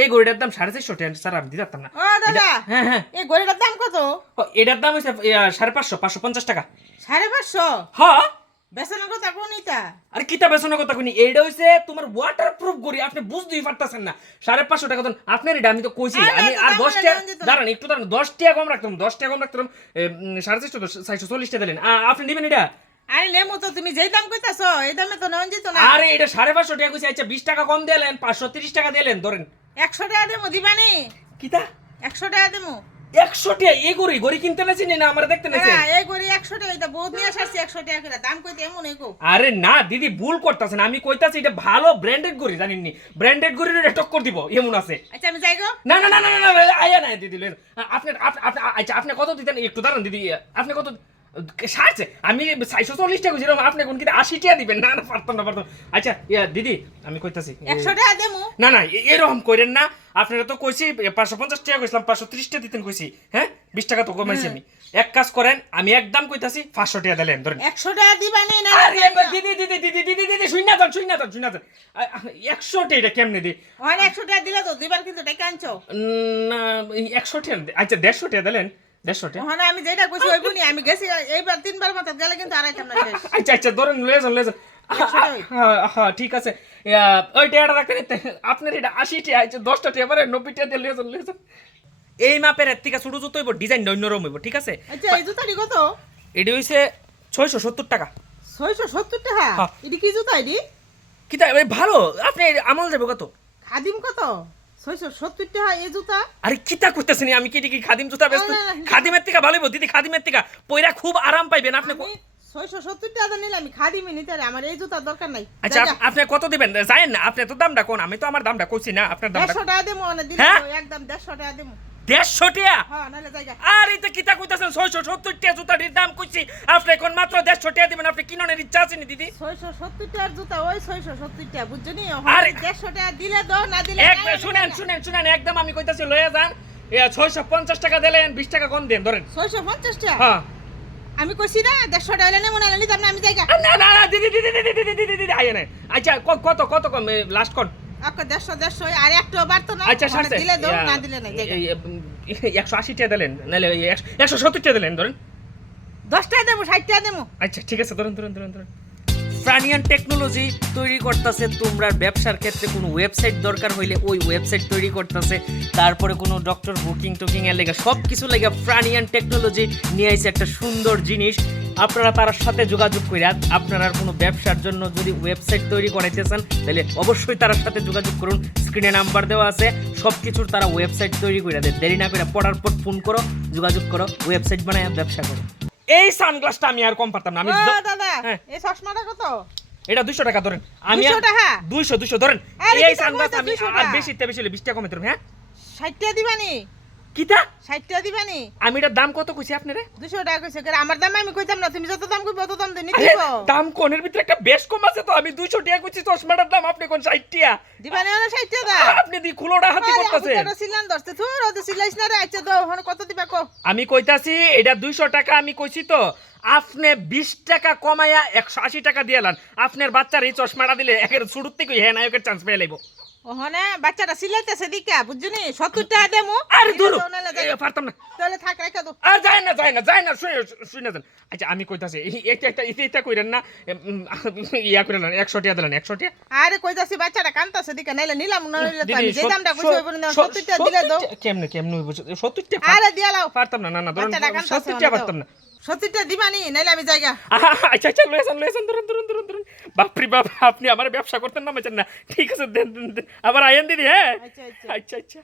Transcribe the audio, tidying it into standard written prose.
এই গড়িটার দাম 450 টাকা স্যার, আমি দিতে পারতাম না। ও দাদা, হ্যাঁ হ্যাঁ, এই গড়িটার দাম কত? এটার দাম হচ্ছে 550, 550 টাকা। 550? হ্যাঁ, বেসনের কথা কোন এটা? আরে কিতা বেসনের কথা কইনি, এইটা হইছে তোমার ওয়াটারপ্রুফ গড়ি, আপনি বুঝতেই পারতাছেন না। 550 টাকা দেন আপনার, এটা আমি তো কইছি। আমি আর 10 টাকা দাঁড়ান, একটু দাঁড়ান, 10 টাকা কম রাখতাম, 10 টাকা কম রাখতাম। 450 দিলেন, আপনি নেবেন এটা? আরে নেমো তো, তুমি যেই দাম কইতাছো এই দামে তো নেওয়া যেত না। আরে এটা 550 টাকা কইছি। আচ্ছা 20 টাকা কম দিলেন, 530 টাকা দিলেন ধরেন। 100 টাকা দেবো, দিবানি? কিতা 100 টাকা দেবো। 100 টাকা? এই গড়ি গড়ি কিনতে না চিনি না, আমার দেখতে নেছে। হ্যাঁ, এই গড়ি 100 টাকা, এটা বহুত নিয়ে আসছি 100 টাকা করে দাম কইতে এমন এই কো। আরে না দিদি, ভুল করতেছেন, আমি কইতাছি এটা ভালো ব্র্যান্ডেড গড়ি, জানেননি? ব্র্যান্ডেড গড়ির এটা টক্কর দিব এমন আছে। আচ্ছা আমি যাই গো। না না না না না না, আয়া না দিদি লইন। আপনি আচ্ছা আপনি কত দিতেন একটু দাঁড়ান দিদি, আপনি কত সারছে? আমি 440 টাকা কইছিলাম, আপনি কোন কি 80 টাকা দিবেন? না না, পারতাম না পারতাম। আচ্ছা দিদি আমি কইতাছি 100 টাকা দেবো। না না, এরকম কইরেন না। আপনারা তো কইছি 550 টাকা কইছিলাম, 530 টাকা দিতেন কইছি। হ্যাঁ 20 টাকা তো কমাইছি আমি। এক কাজ করেন, আমি একদম কইতাছি 500 টাকা দিলেন ধরেন। 100 টাকা দিবানি না? আরে দিদি দিদি দিদি দিদি দিদি শুইনা যান, শুইনা যান, শুইনা যান। 100 টাকা এটা কেমনে দি? ওখানে 100 টাকা দিলে তো দিবার কিন্তু টাকা আনছো না 100 টাকা, আচ্ছা 150 টাকা দিলেন, 150 টাকা। ওখানে আমি যেটা কইছি ওইবুনি, আমি গেছি এইবার 3বার মাথা গেলে কিন্তু আড়াইতাম না শেষ। আচ্ছা আচ্ছা ধরেন, লয়ে যান লয়ে যান। হ্যাঁ ঠিক আছে, ওই টাকাটা রাখতে নিতে আপনার এটা 80 টাকা, আচ্ছা 10টা টাকা পারে 90 টাকা দিয়ে লয়ে যান লয়ে যান। এই মাপের এর থেকে ছোট জুতো হইব, ডিজাইন অন্যরকম হইব, ঠিক আছে? আচ্ছা এই জুতাটি কত? এটি হইছে 670 টাকা। 670 টাকা? হ্যাঁ। এটি কি জুতা এটি? কিতা ভালো, আপনি আমল যাবে কত? খাদিম কত? 670 টাকা এই জুতা? আরে কিতা কইতাছেন, আমি কি কি খাদিম জুতা বেচতে? না, না, না। খাদিমের থেকে ভালো হইব দিদি, খাদিমের থেকে পয়রা খুব আরাম পাইবেন আপনি। আমি 670 টাকা নিলে আমি খাদিমই নিতে পারি, আমার এই জুতার দরকার নাই। আচ্ছা আপনি কত দিবেন জানেন না? আপনি তো দামটা কোন, আমি তো আমার দামটা কইছি না, আপনার দামটা 150 টাকা দেবো, মানে দিলে হ্যাঁ? তো একদম 150 টাকা দেবো। 150 টাকা? হ্যাঁ নাহলে জায়গা। আর এটা কিতা কইতাছেন? 670 টাকা জুতাটির দাম কইছি, আপনি এখন মাত্র 150 টাকা দিবেন। আপনি কিননের ইচ্ছা আছে নি দিদি? 670 টাকার জুতা ওই 670 টাকা, বুঝছো নি? আরে 150 টাকা দিলে দাও, না দিলে এক শুনেন শুনেন শুনেন, একদম আমি কইতাছি লয়ে যান। 650 টাকা দিলেন, 20 টাকা কম দেন ধরেন। 650 টাকা? হ্যাঁ আমি কইছি না 150 টাকা হলে মনে হলে নিতাম না, আমি জায়গা। না না না দিদি দিদি দিদি দিদি দিদি দিদি আইয়া নাই। আচ্ছা কত কত কম লাস্ট কোন? আচ্ছা 150 আর একটু বাড়তো না। আচ্ছা ওখানে সারছে দিলে দাও, না দিলে নাই জায়গা। 180 টাকা দিলেন, নাহলে 170 টাকা দিলেন ধরেন। 10 টাকা দেবো, 60 টাকা দেবো। আচ্ছা ঠিক আছে, ধরেন ধরেন ধরেন ধরেন। প্রাণিয়ান টেকনোলজি তৈরি করতেছে তোমরা ব্যবসার ক্ষেত্রে কোনো ওয়েবসাইট দরকার হইলে ওই ওয়েবসাইট তৈরি করতেছে, তারপরে কোনো ডক্টর বুকিং টুকিং এর লেগে সব কিছু লেগে প্রাণিয়ান টেকনোলজি নিয়ে আইছে একটা সুন্দর জিনিস। আপনারা তার সাথে যোগাযোগ করে আপনারা কোনো ব্যবসার জন্য যদি ওয়েবসাইট তৈরি করাইতে চান তাহলে অবশ্যই তার সাথে যোগাযোগ করুন। স্ক্রিনে নাম্বার দেওয়া আছে, সব কিছুর তারা ওয়েবসাইট তৈরি করে দেয়। দেরি না করে পড়ার পর ফোন করো, যোগাযোগ করো, ওয়েবসাইট বানায় ব্যবসা করো। এই সানগ্লাসটা আমি আর কম পারতাম না। আমি ও দাদা, হ্যাঁ। এই চশমাটা কত? এটা 200 টাকা ধরেন। আমি 200 টাকা? 200 ধরেন। আরে এই কিতা সানগ্লাস কইতা আমি 200 আর টাকা? বেশি 20 টাকা কমে ধরুন। হ্যাঁ 60 টাকা দিবানি? কিতা 60 টাকা দিবানি? আমি এটার দাম কত কইছি আপনারে? 200 টাকা কইছে, করে আমার দাম আমি কইতাম না, তুমি যত দাম কইবে তত দাম দিনি আরে দিব। দাম কোনের ভিতরে একটা বেশ কম আছে তো, আমি 200 টাকা কইছি চশমাটার দাম, আপনি কোন 60 টাকা? দিবানি হলো 60 টাকা? আপনি দি খুলোটা হাতি করতেছে। আরে সিলান ধরতে তুই রদ সিলাইছ না রে। আচ্ছা দাও, এখন কত দিবা কো? আমি কইতাছি এটা 200 টাকা আমি কইছি তো, আপনি 20 টাকা কমায়া 180 টাকা দিয়েলান। আপনার বাচ্চার এই চশমাটা দিলে একের শুরুতে কই হ্যাঁ নায়কের চান্স পেয়ে লাইব। ওখানে বাচ্চাটা সিলাইতেছে দিকা, বুঝছনি? 70 টাকা দেমু। আরে দূর পারতাম না। তাহলে থাক, রাখা দাও। আর যায় না শুনে যান। আচ্ছা আমি কইতাছি এটা কইরেন না, ইয়া কইরেন 100 টাকা দিলেন, 100 টাকা। আরে কইতাছি বাচ্চাটা কান্তাছে দিকা, নাইলে নিলাম না, নাইলে তো দিদি, আমি যে দামটা কইছি ওই পর্যন্ত 70 টাকা দিলে দাও। কেমনে হইব 70 টাকা? আরে দিয়া লাও। পারতাম না, না না ধরুন বাচ্চাটা কান্তাছে 70 টাকা পারতাম না। 70 টাকা দিবানি, নাইলে আমি জায়গা। আচ্ছা আচ্ছা লয়েছেন ধরুন। বাপরে বাপ, আপনি আমার ব্যবসা করতেন না না। ঠিক আছে দেন আবার আইন দিদি। হ্যাঁ আচ্ছা আচ্ছা। আচ্ছা আচ্ছা।